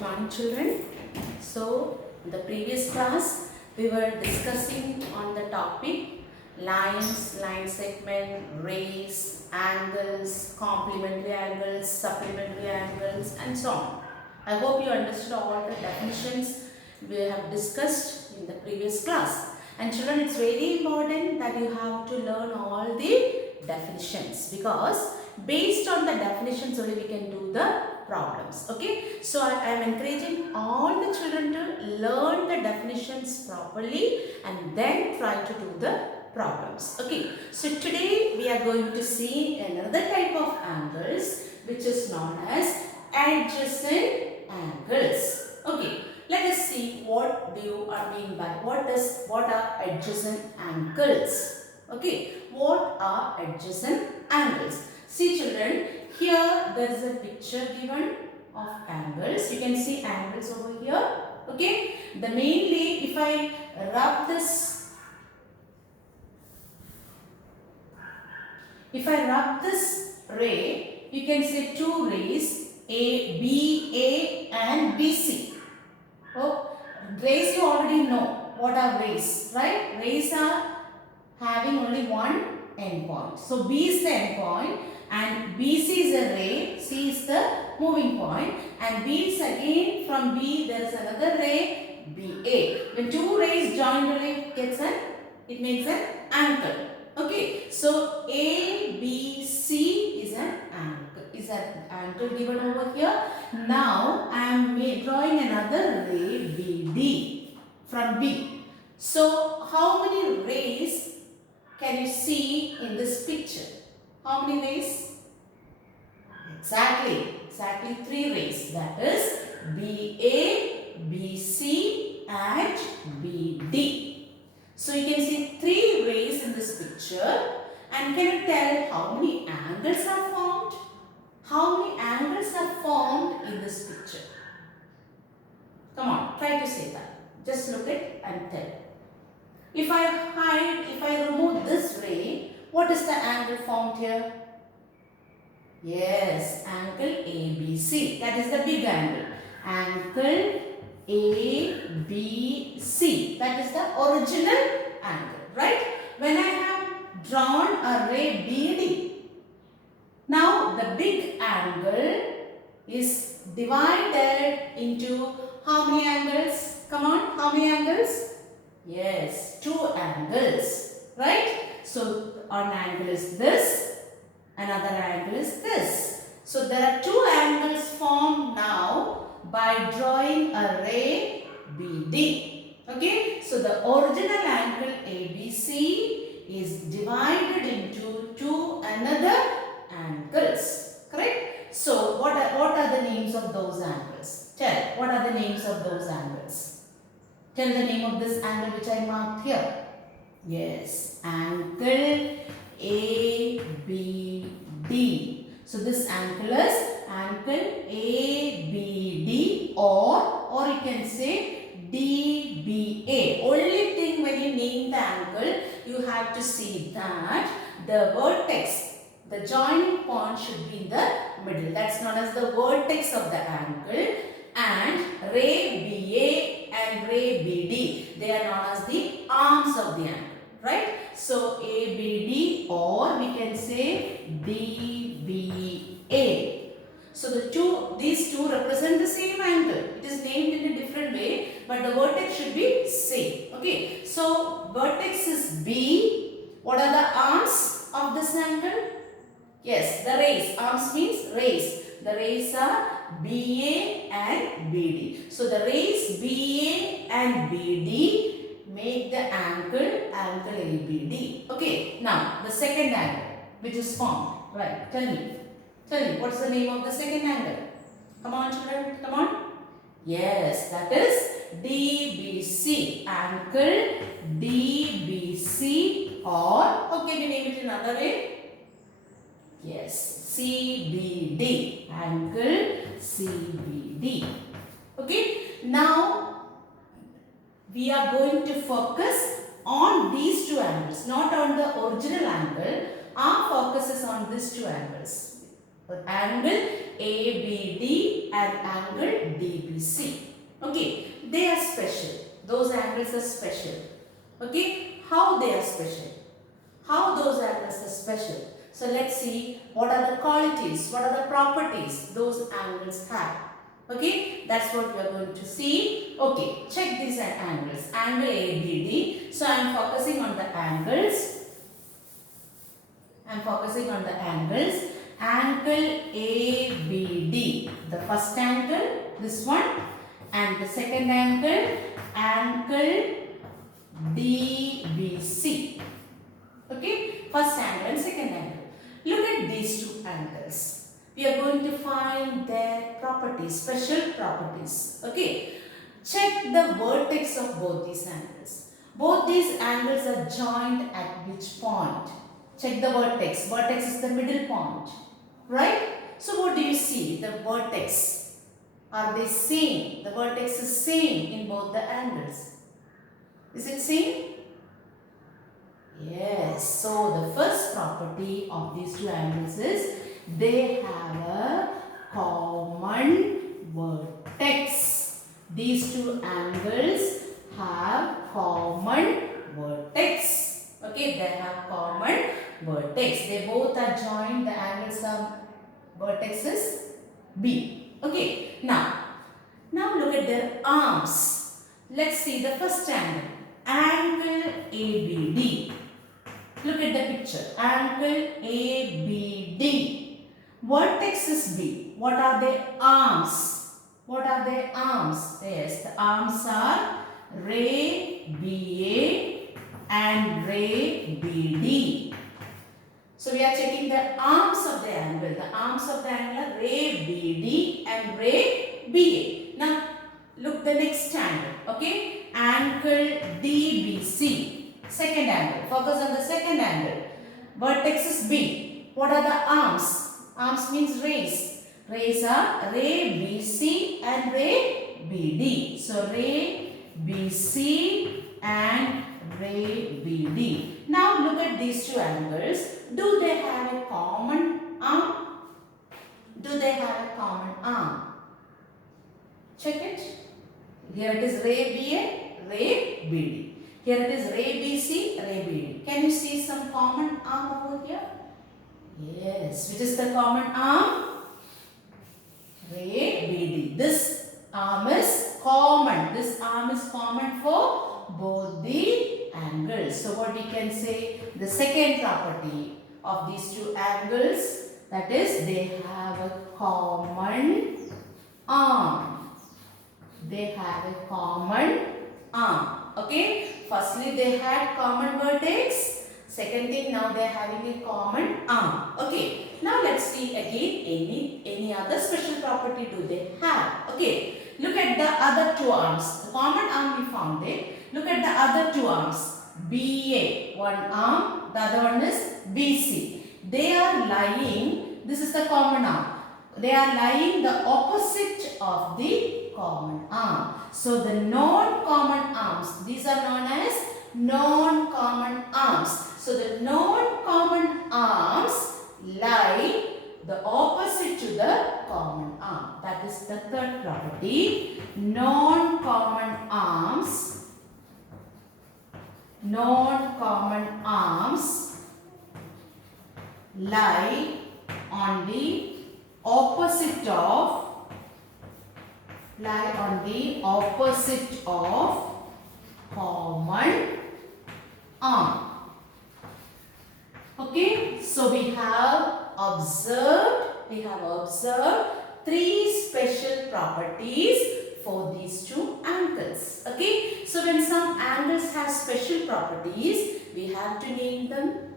Good morning, children. So, in the previous class, we were discussing on the topic lines, line segment, rays, angles, complementary angles, supplementary angles, and so on. I hope you understood all the definitions we have discussed in the previous class. And children, it's very important that you have to learn all the definitions, because based on the definitions only we can do the problems. Okay, so I am encouraging all the children to learn the definitions properly and then try to do the problems. Okay, so today we are going to see another type of angles which is known as adjacent angles. Okay, let us see what do you mean by what are adjacent angles. Okay, what are adjacent angles? See children, here there is a picture given of angles. You can see angles over here. Okay, the mainly if I rub this ray, you can see two rays, BA and BC. Oh, rays you already know what are rays, right? Rays are having only one endpoint. So B is the endpoint and BC is a ray, C is the moving point, and B is again from B there is another ray BA. When two rays jointly it makes an angle. Okay, so ABC is an angle given over here. Now I am drawing another ray BD from B. So how many rays can you see in this picture? How many rays? Exactly 3 rays. That is BA, BC and BD. So you can see 3 rays in this picture. And can you tell how many angles are formed? How many angles are formed in this picture? Come on, try to say that. Just look at and tell. If I remove this ray, what is the angle formed here? Yes, angle ABC. That is the big angle. Angle ABC. That is the original angle, right? When I have drawn a ray BD, now the big angle is divided into how many angles? Come on, how many angles? Yes, 2 angles, right? So one angle is this, another angle is this. So there are 2 angles formed now by drawing a ray BD. Okay, so the original angle ABC is divided into 2 another angles, correct? So what are the names of those angles? Tell, what are the names of those angles? Tell the name of this angle which I marked here. Yes, angle ABD. So this angle is angle ABD or you can say DBA. Only thing when you name the angle, you have to see that the vertex, the joining point should be in the middle. That's known as the vertex of the angle, and ray BA and ray BD, they are known as the arms of the angle, right? So ABD or we can say DBA. So these two represent the same angle. It is named in a different way, but the vertex should be same. Okay, so vertex is B. What are the arms of this angle? Yes, the rays. Arms means rays. The rays are BA and BD. So the rays BA and BD make the angle ABD. Okay, now the second angle which is formed. Right, tell me what's the name of the second angle? Come on children, come on. Yes, that is DBC. Angle DBC, or okay, we name it in another way. Yes, CBD. Angle CBD. Okay, now we are going to focus on these 2 angles, not on the original angle. Our focus is on these 2 angles. Angle ABD and angle DBC. Okay, they are special. Those angles are special. Okay, how they are special? How those angles are special? So let's see what are the qualities, what are the properties those angles have. Okay, that's what we are going to see. Okay, check these angles. Angle ABD. So I am focusing on the angles. I am focusing on the angles. Angle ABD. The first angle, this one. And the second angle, angle DBC. Okay, first angle and second angle. Look at these two angles. We are going to find their properties, special properties. Okay, check the vertex of both these angles. Both these angles are joined at which point? Check the vertex. Vertex is the middle point, right? So what do you see? The vertex. Are they same? The vertex is same in both the angles. Is it same? Yes. So the first property of these two angles is they have a common vertex. These two angles have common vertex. Okay, they have common vertex. They both are joined. The angles of vertex is B. Okay, now look at their arms. Let's see the first angle. Angle ABD. Look at the picture. Angle ABD. Vertex is B. What are their arms? What are their arms? Yes, the arms are ray BA and ray BD. So we are checking the arms of the angle. The arms of the angle are ray BD and ray BA. Now look the next angle. Okay, angle DBC. Second angle. Focus on the second angle. Vertex is B. What are the arms? Arms means rays. Rays are ray BC and ray BD. So ray BC and ray BD. Now look at these two angles. Do they have a common arm? Do they have a common arm? Check it. Here it is ray BA, ray BD. Here it is ray BC, ray BD. Can you see some common arm over here? Yes. Which is the common arm? Ray BD. This arm is common. This arm is common for both the angles. So what we can say? The second property of these two angles, that is they have a common arm. They have a common arm. Okay. Firstly, they had common vertex. Second thing, now they are having a common arm. Okay. Now let's see again any other special property do they have. Okay. Look at the other two arms. The common arm we found it. Look at the other two arms. BA, one arm. The other one is BC. They are lying. This is the common arm. They are lying the opposite of the common arm. So the non-common arms, these are known as non-common arms. So the non-common arms lie the opposite to the common arm. That is the third property. Non-common arms lie on the opposite of common arm. Okay, so we have observed three special properties for these two angles. Okay, so when some angles have special properties, we have to name them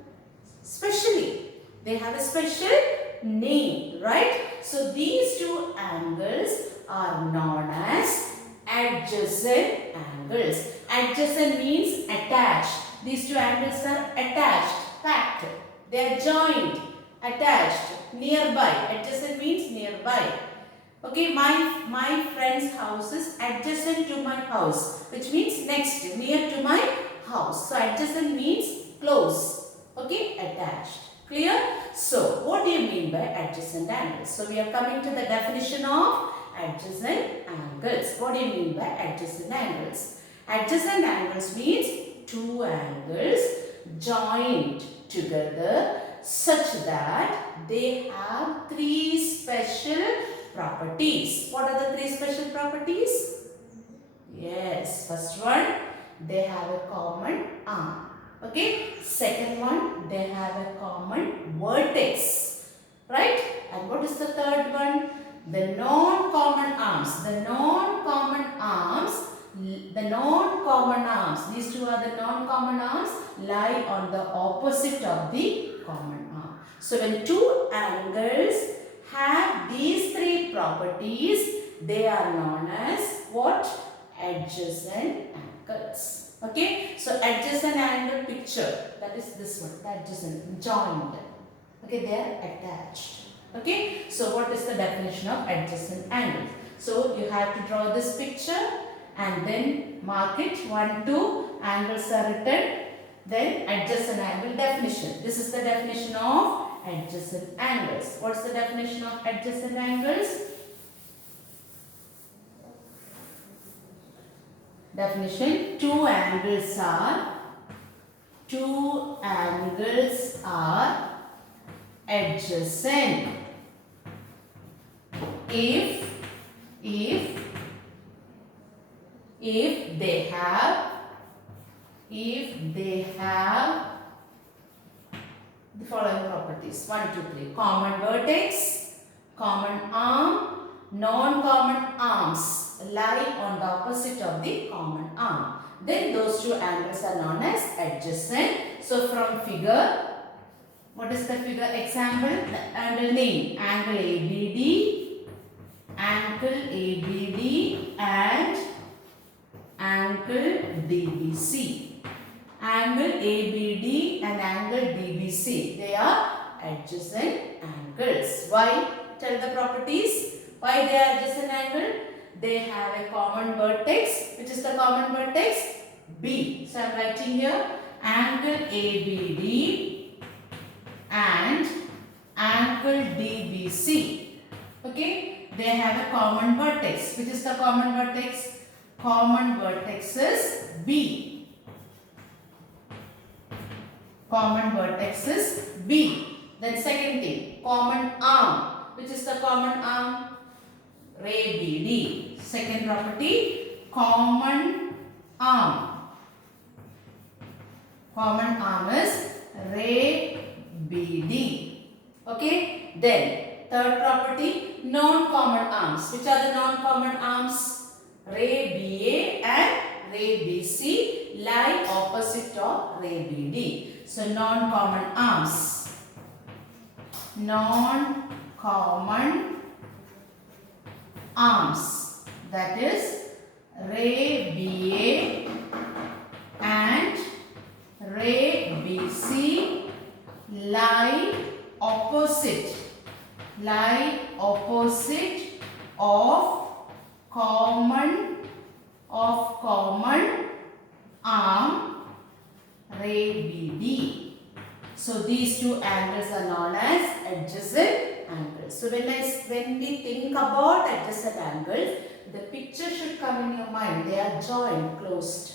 specially. They have a special name, right? So these two angles are known as adjacent angles. Adjacent means attached. These two angles are attached, packed. They are joined, attached, nearby. Adjacent means nearby. Okay, my friend's house is adjacent to my house, which means next, near to my house. So adjacent means close. Okay, attached. Clear? So, what do you mean by adjacent angles? So, we are coming to the definition of adjacent angles. What do you mean by adjacent angles? Adjacent angles means two angles joined together such that they have three special properties. What are the three special properties? Yes, first one, they have a common arm. Okay, second one, they have a common vertex, right? And what is the third one? The non-common arms. The non-common arms, these two are the non-common arms, lie on the opposite of the common arm. So when two angles have these three properties, they are known as what? Adjacent angles. Okay, so adjacent angle picture, that is this one, the adjacent, joined. Okay, they are attached. Okay, so what is the definition of adjacent angles? So you have to draw this picture and then mark it 1, 2, angles are written, then adjacent angle definition. This is the definition of adjacent angles. What is the definition of adjacent angles? Definition, two angles are adjacent if they have the following properties. 1, 2, 3. Common vertex, common arm, non-common arms lie on the opposite of the common arm. Then those two angles are known as adjacent. So from figure, what is the figure example? The angle name, angle ABD, and angle DBC. Angle ABD and angle DBC, they are adjacent angles. Why? Tell the properties. Why they are adjacent angle? They have a common vertex. Which is the common vertex? B. So I am writing here angle ABD and angle DBC. Okay, they have a common vertex. Which is the common vertex? Common vertex is B. Common vertex is B. Then second thing, common arm. Which is the common arm? Ray BD. Second property, common arm. Common arm is ray BD. Okay. Then third property, non-common arms. Which are the non-common arms? Ray BA and ray BC lie opposite of ray BD. So non-common arms. Non-common arms, that is ray BA and ray BC lie opposite of common arm ray BD. So these two angles are known as adjacent angles. So when we think about adjacent angles, the picture should come in your mind. They are joined, closed.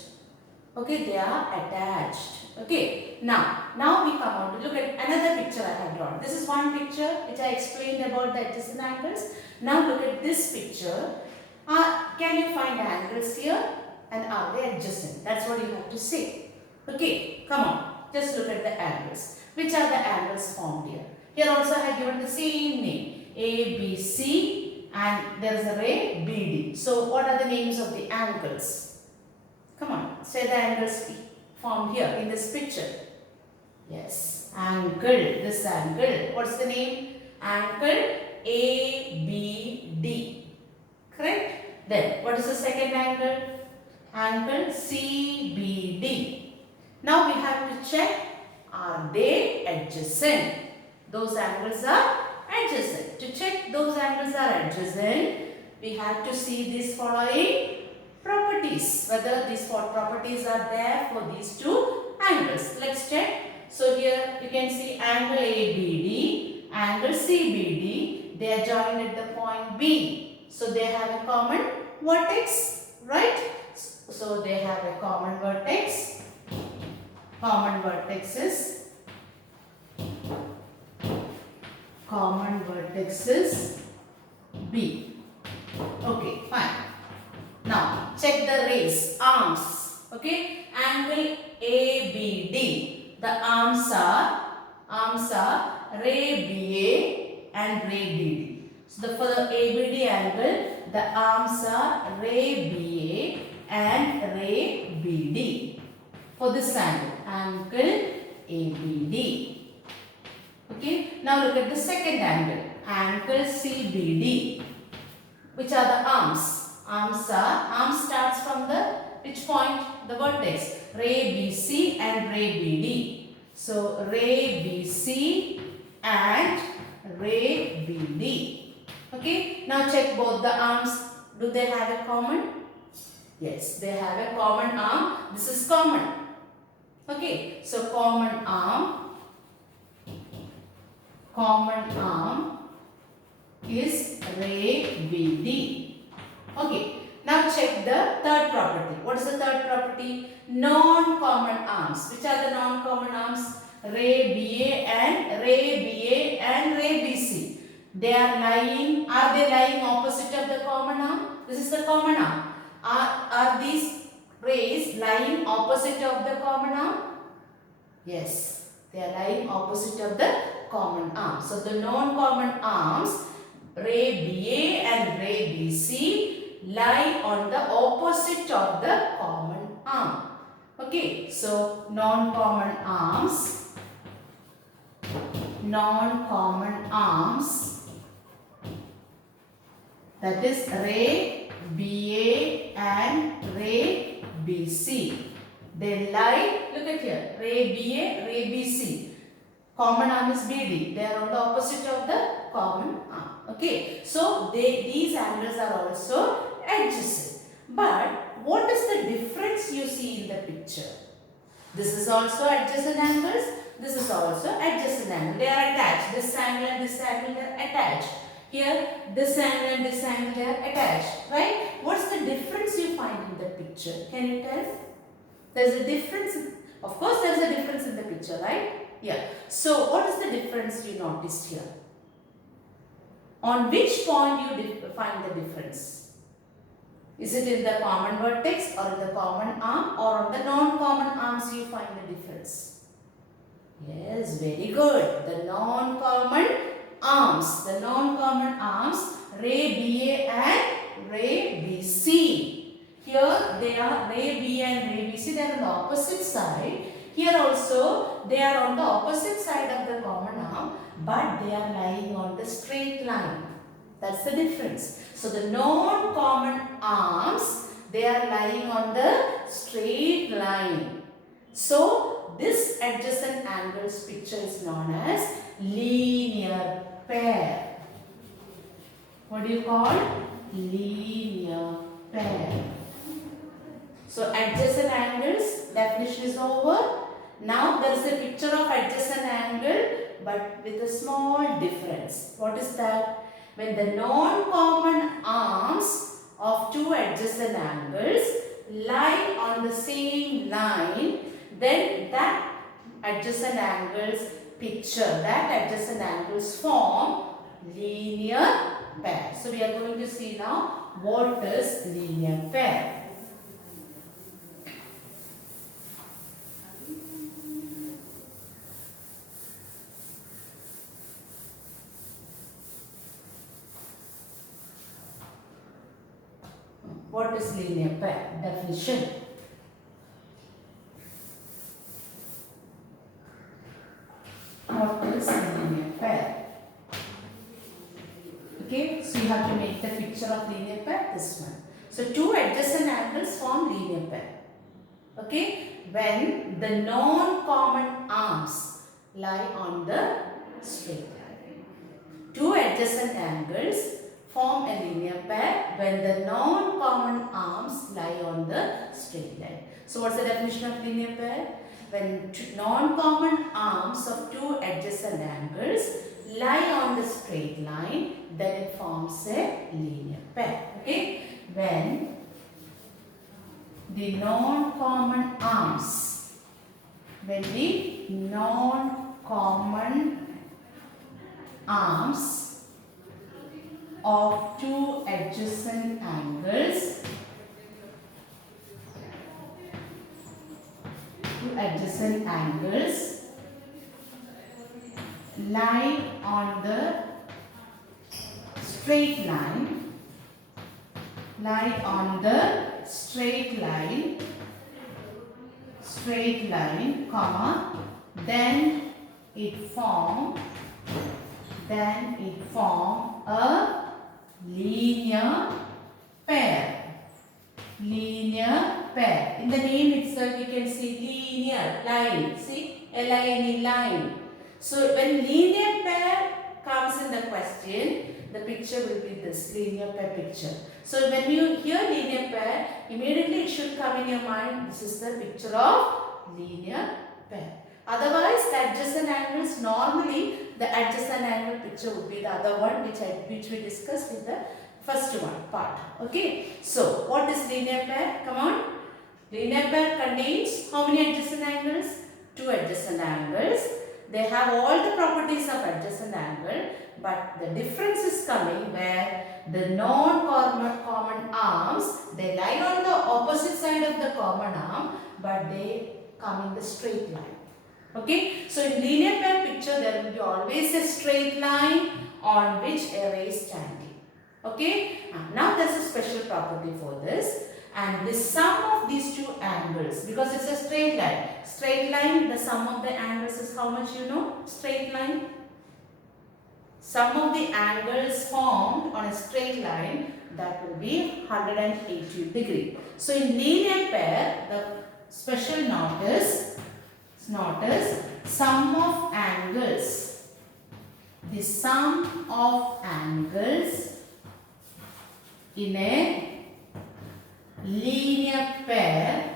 Okay, they are attached. Okay, now we come on to look at another picture I have drawn. This is one picture which I explained about the adjacent angles. Now look at this picture. Can you find angles here? And are they adjacent? That's what you have to say. Okay, come on. Just look at the angles. Which are the angles formed here? Here also I have given the same name. A, B, C, and there is a ray BD. So what are the names of the angles? Come on, say the angles formed here in this picture. Yes, angle, this angle. What's the name? Angle ABD. Correct? Then what is the second angle? Angle CBD. Now we have to check, are they adjacent? Those angles are adjacent. To check those angles are adjacent, we have to see these following properties. Whether these four properties are there for these two angles. Let's check. So here you can see angle ABD, angle CBD, they are joined at the point B. So they have a common vertex, right? So they have a common vertex. Common vertexes B. Okay, fine. Now check the rays, arms. Okay, angle ABD. The arms are ray BA and ray BD. So for the ABD angle, the arms are ray BA and ray BD. For this angle ABD. Okay, now look at the second angle CBD. Which are the arms? Arms starts from the which point? The vertex. Ray BC and ray BD. So ray BC and ray BD. Okay, now check both the arms. Do they have a common? Yes, they have a common arm. This is common. Okay, so common arm is ray BD. Okay, now check the third property. What is the third property? Non-common arms. Which are the non-common arms? Ray BA and ray BC. They are they lying opposite of the common arm? This is the common arm. Are these rays lying opposite of the common arm? Yes, they are lying opposite of the common arm. So the non-common arms, ray BA and ray BC, lie on the opposite of the common arm. Okay, so non-common arms, that is ray BA and ray BC. They lie, look at here, ray BA, ray BC. Common arm is BD. They are on the opposite of the common arm. Okay, so these angles are also adjacent. But what is the difference you see in the picture? This is also adjacent angles. This is also adjacent angle. They are attached. This angle and this angle are attached. Here, this angle and this angle they are attached. Right? What's the difference you find in the picture? Can you tell? There's a difference. Of course, there's a difference in the picture, right? Yeah. So, what is the difference you noticed here? On which point you find the difference? Is it in the common vertex or in the common arm or on the non-common arms you find the difference? Yes, very good. The non-common arms. The non-common arms, ray BA and ray BC. Here they are ray BA and ray BC. They are on the opposite side. Here also they are on the opposite side of the common arm, but they are lying on the straight line. That's the difference. So the non-common arms, they are lying on the straight line. So this adjacent angles picture is known as linear pair. What do you call? Linear pair. So adjacent angles, definition is over. Now there is a picture of adjacent angle but with a small difference. What is that? When the non-common arms of two adjacent angles lie on the same line, then that adjacent angles form linear pair. So we are going to see now what is linear pair. What is linear pair? Definition. What is linear pair? Okay, so you have to make the picture of linear pair, this one. So two adjacent angles form linear pair. Okay, when the non-common arms lie on the straight line. Two adjacent angles form a linear pair when the non-common arms lie on the straight line. So what's the definition of linear pair? when non-common arms of two adjacent angles lie on the straight line, then it forms a linear pair. Okay, when the non-common arms, of two adjacent angles lie on the straight line, comma, then it form a linear pair. In the name itself you can see linear line. See, L-I-N-E, line. So when linear pair comes in the question, the picture will be this linear pair picture. So when you hear linear pair, immediately it should come in your mind, this is the picture of linear pair. Otherwise, the adjacent angles, normally the adjacent angle picture would be the other one which we discussed in the first one part. Okay. So what is linear pair? Come on. Linear pair contains how many adjacent angles? Two adjacent angles. They have all the properties of adjacent angle, but the difference is coming where the non-common arms, they lie on the opposite side of the common arm, but they come in the straight line. Okay, so in linear pair picture there will be always a straight line on which a ray is standing. Okay, now there is a special property for this, and the sum of these two angles, because it's a straight line, the sum of the angles is how much, you know? Straight line, sum of the angles formed on a straight line, that will be 180 degree. So in linear pair, the special note is sum of angles. The sum of angles in a linear pair,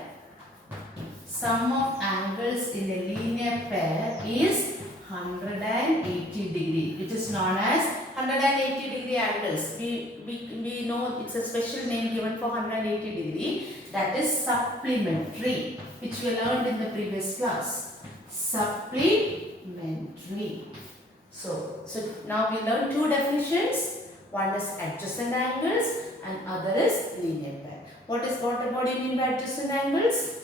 is 180 degree. It is known as 180 degree angles. We know it's a special name given for 180 degree, that is supplementary, which we learned in the previous class. Supplementary. So now we learn two definitions. One is adjacent angles and other is linear pair. What do you mean by adjacent angles?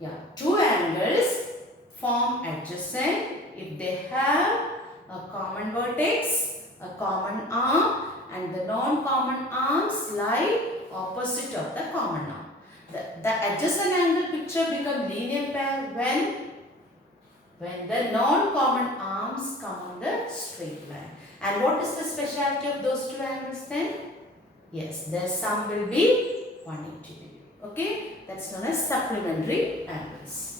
Yeah, two angles form adjacent if they have a common vertex, a common arm, and the non-common arms lie opposite of the common arm. The adjacent angle picture becomes linear pair when the non-common arms come on the straight line. And what is the speciality of those two angles then? Yes, their sum will be 180 degree. Okay, that's known as supplementary angles.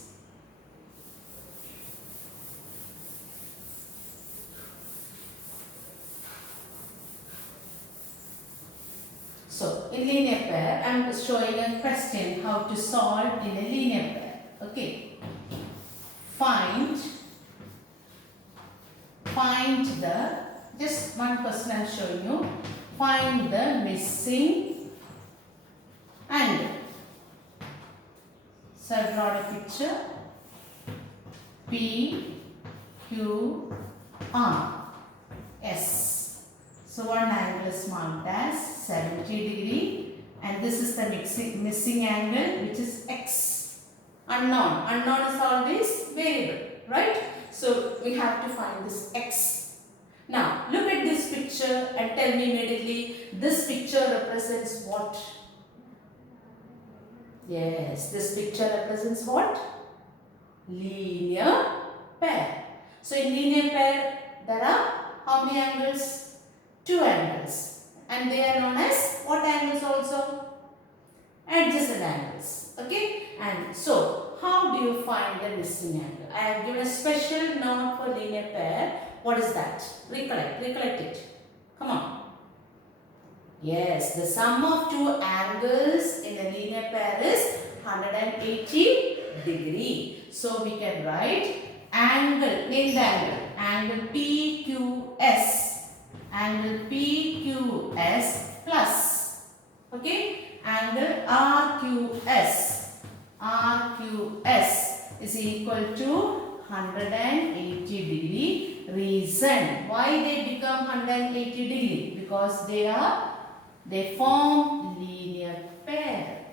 So in linear pair, I am showing a question how to solve in a linear pair. Okay, find the, just one question I am showing you. Find the missing angle. So I draw a picture. P, Q, R, S. So one angle is marked as 70 degree, and this is the missing angle, which is X. Unknown. Unknown is always variable, right? So we have to find this X. Now look at this picture and tell me immediately, this picture represents what? Yes, this picture represents what? Linear pair. So in linear pair there are how many angles? Two angles, and they are known as what angles also? Adjacent angles. Okay, and so how do you find the missing angle? I have given a special noun for linear pair. What is that? Recollect it. Come on. Yes, the sum of two angles in a linear pair is 180 degree. So we can write angle, name the angle PQS, angle PQS plus, okay, angle RQS is equal to 180 degree. Reason why they become 180 degree, because they form linear pair.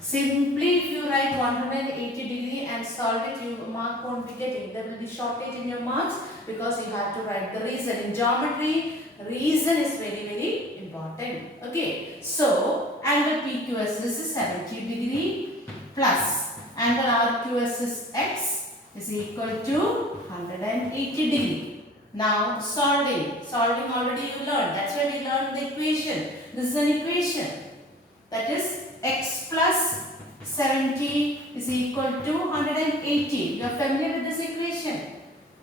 Simply if you write 180 degree and solve it, your mark won't be getting. There will be shortage in your marks because you have to write the reason. In geometry, reason is very important. Okay. So, angle PQS, this is 70 degree plus angle RQS is X is equal to 180 degree. Now, solving already you learned. That's why we learned the equation. This is an equation. That is x plus 70 is equal to 180. You are familiar with this equation?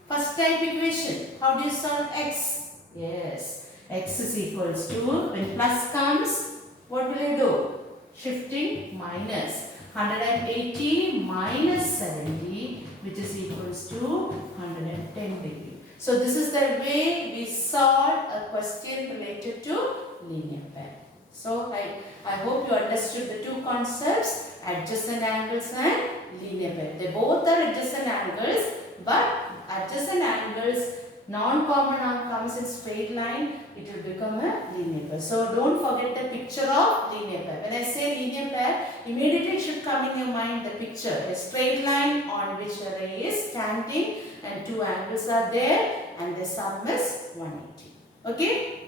First type equation. How do you solve x? Yes. X is equals to, when plus comes, what will you do? Shifting minus. 180 minus 70, which is equals to 110 degree. So this is the way we solve a question related to linear pair. So I hope you understood the two concepts, adjacent angles and linear pair. They both are adjacent angles, but adjacent angles, non-common arm comes in straight line, it will become a linear pair. So don't forget the picture of linear pair. When I say linear pair, immediately it should come in your mind the picture. A straight line on which a ray is standing and two angles are there and the sum is 180. Okay?